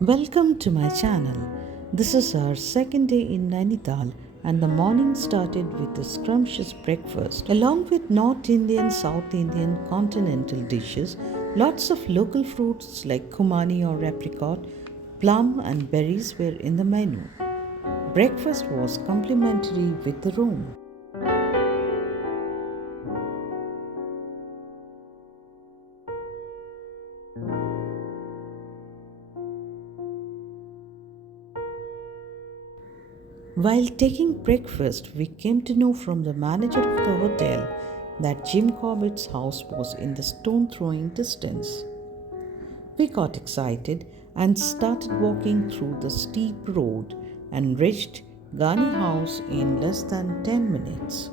Welcome to my channel. This is our second day in Nainital and the morning started with a scrumptious breakfast. Along with North Indian, South Indian, continental dishes, lots of local fruits like Kumani or apricot, plum and berries were in the menu. Breakfast was complimentary with the room. While taking breakfast, we came to know from the manager of the hotel that Jim Corbett's house was in the stone throwing distance. We got excited and started walking through the steep road and reached Gurney House in less than 10 minutes.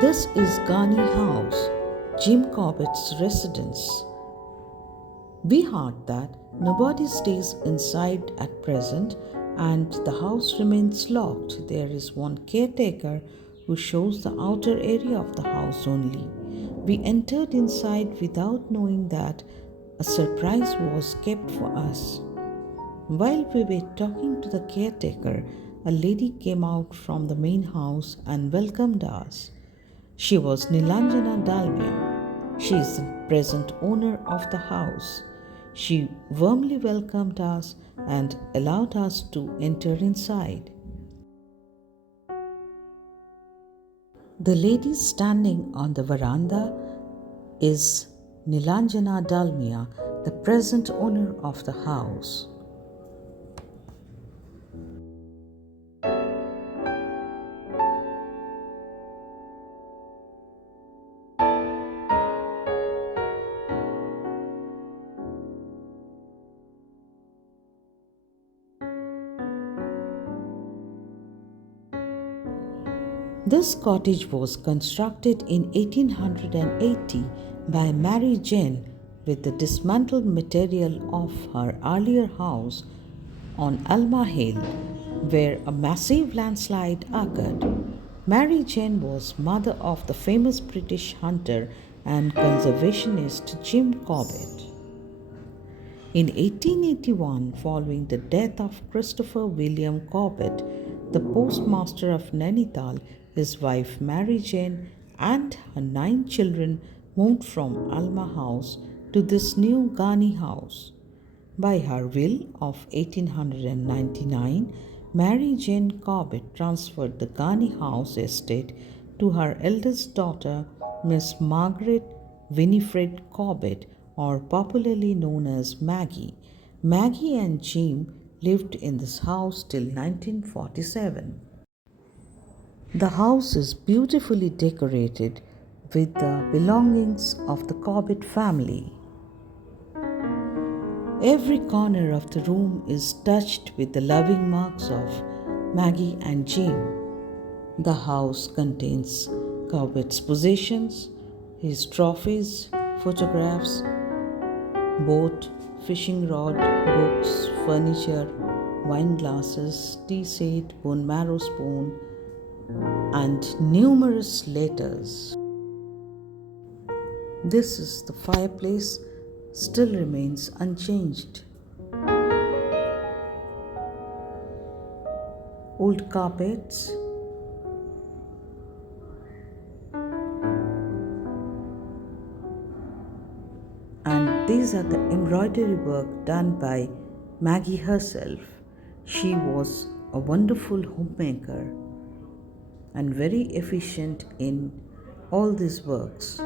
This is Gurney House, Jim Corbett's residence. We heard that nobody stays inside at present and the house remains locked. There is one caretaker who shows the outer area of the house only. We entered inside without knowing that a surprise was kept for us. While we were talking to the caretaker, a lady came out from the main house and welcomed us. She was Nilanjana Dalmia. She is the present owner of the house. She warmly welcomed us and allowed us to enter inside. The lady standing on the veranda is Nilanjana Dalmia, the present owner of the house. This cottage was constructed in 1880 by Mary Jane with the dismantled material of her earlier house on Alma Hill, where a massive landslide occurred. Mary Jane was mother of the famous British hunter and conservationist Jim Corbett. In 1881, following the death of Christopher William Corbett, the postmaster of Nainital, his wife Mary Jane and her 9 children moved from Alma House to this new Gurney House. By her will of 1899, Mary Jane Corbett transferred the Gurney House estate to her eldest daughter, Miss Margaret Winifred Corbett, or popularly known as Maggie. Maggie and Jim lived in this house till 1947. The house is beautifully decorated with the belongings of the Corbett family. Every corner of the room is touched with the loving marks of Maggie and Jim. The house contains Corbett's possessions, his trophies, photographs, boat, fishing rod, books, furniture, wine glasses, tea set, bone marrow spoon, and numerous letters. This is the fireplace, still remains unchanged. Old carpets, and these are the embroidery work done by Maggie herself. She was a wonderful homemaker and very efficient in all these works.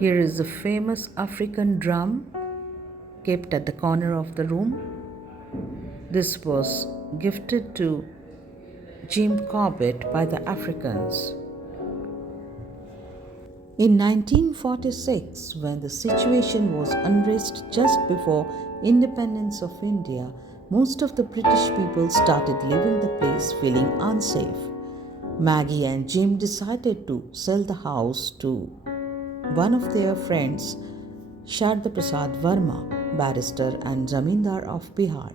Here is the famous African drum kept at the corner of the room. This was gifted to Jim Corbett by the Africans. In 1946, when the situation was unrest just before independence of India, most of the British people started leaving the place feeling unsafe. Maggie and Jim decided to sell the house to one of their friends, Sharda Prasad Verma, barrister and zamindar of Bihar.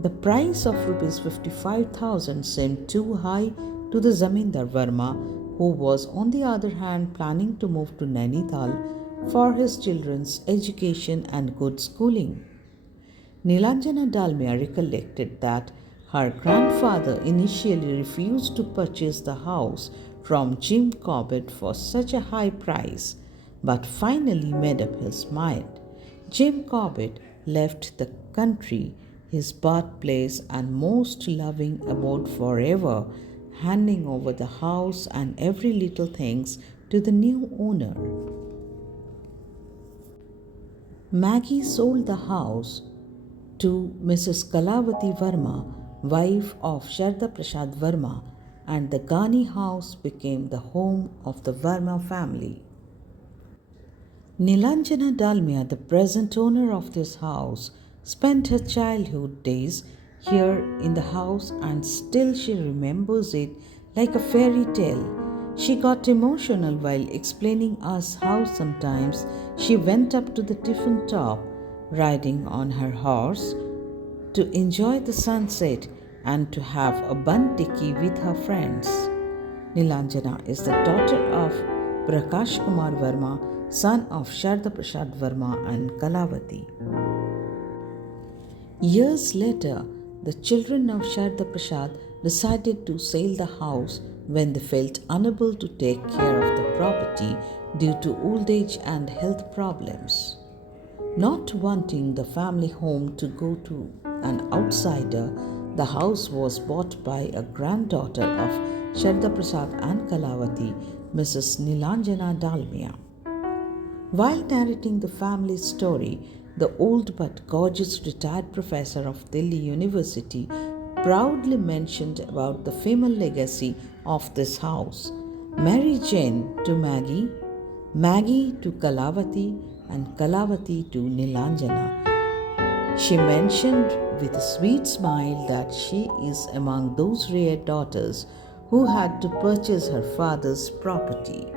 The price of rupees 55,000 seemed too high to the zamindar Verma, who was on the other hand planning to move to Nainital for his children's education and good schooling. Nilanjana Dalmia recollected that her grandfather initially refused to purchase the house from Jim Corbett for such a high price, but finally made up his mind. Jim Corbett left the country, his birthplace and most loving abode forever, handing over the house and every little things to the new owner. Maggie sold the house to Mrs. Kalavati Verma, wife of Sharda Prasad Verma, and the Gurney House became the home of the Verma family. Nilanjana Dalmia, the present owner of this house, spent her childhood days here in the house and still she remembers it like a fairy tale. She got emotional while explaining us how sometimes she went up to the tiffin top, riding on her horse, to enjoy the sunset and to have a bun tikki with her friends. Nilanjana is the daughter of Prakash Kumar Verma, son of Sharda Prasad Verma and Kalavati. Years later, the children of Sharda Prasad decided to sell the house when they felt unable to take care of the property due to old age and health problems. Not wanting the family home to go to an outsider, the house was bought by a granddaughter of Sharda Prasad and Kalavati, Mrs. Nilanjana Dalmia. While narrating the family story, the old but gorgeous retired professor of Delhi University proudly mentioned about the female legacy of this house. Mary Jane to Maggie, Maggie to Kalavati, and Kalavati to Nilanjana. She mentioned with a sweet smile that she is among those rare daughters who had to purchase her father's property.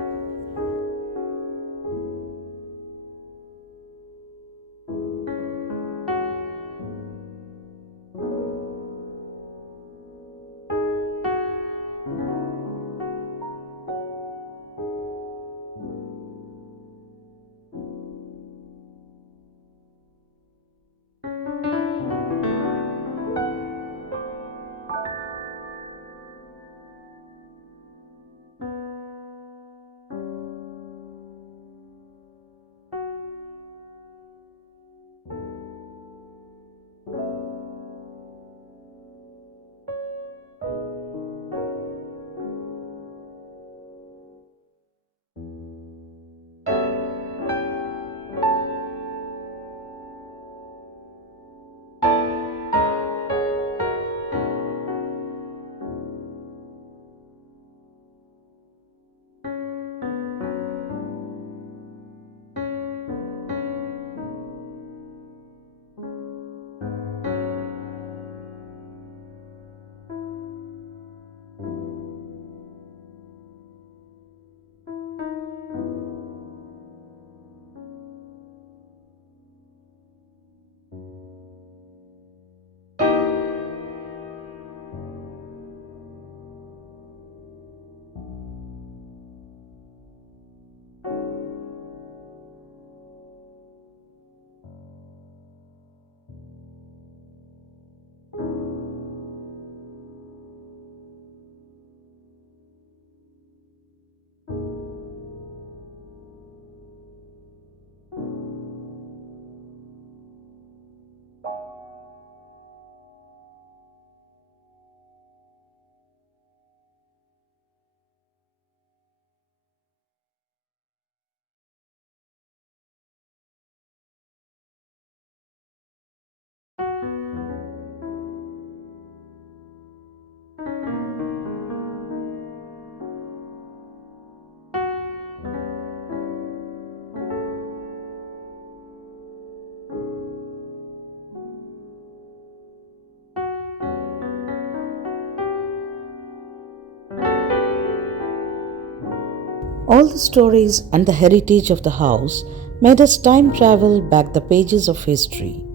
All the stories and the heritage of the house made us time travel back the pages of history.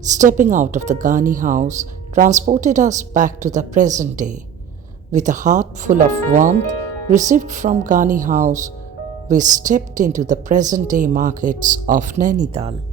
Stepping out of the Gurney house transported us back to the present day. With a heart full of warmth received from Gurney house, we stepped into the present day markets of Nainital.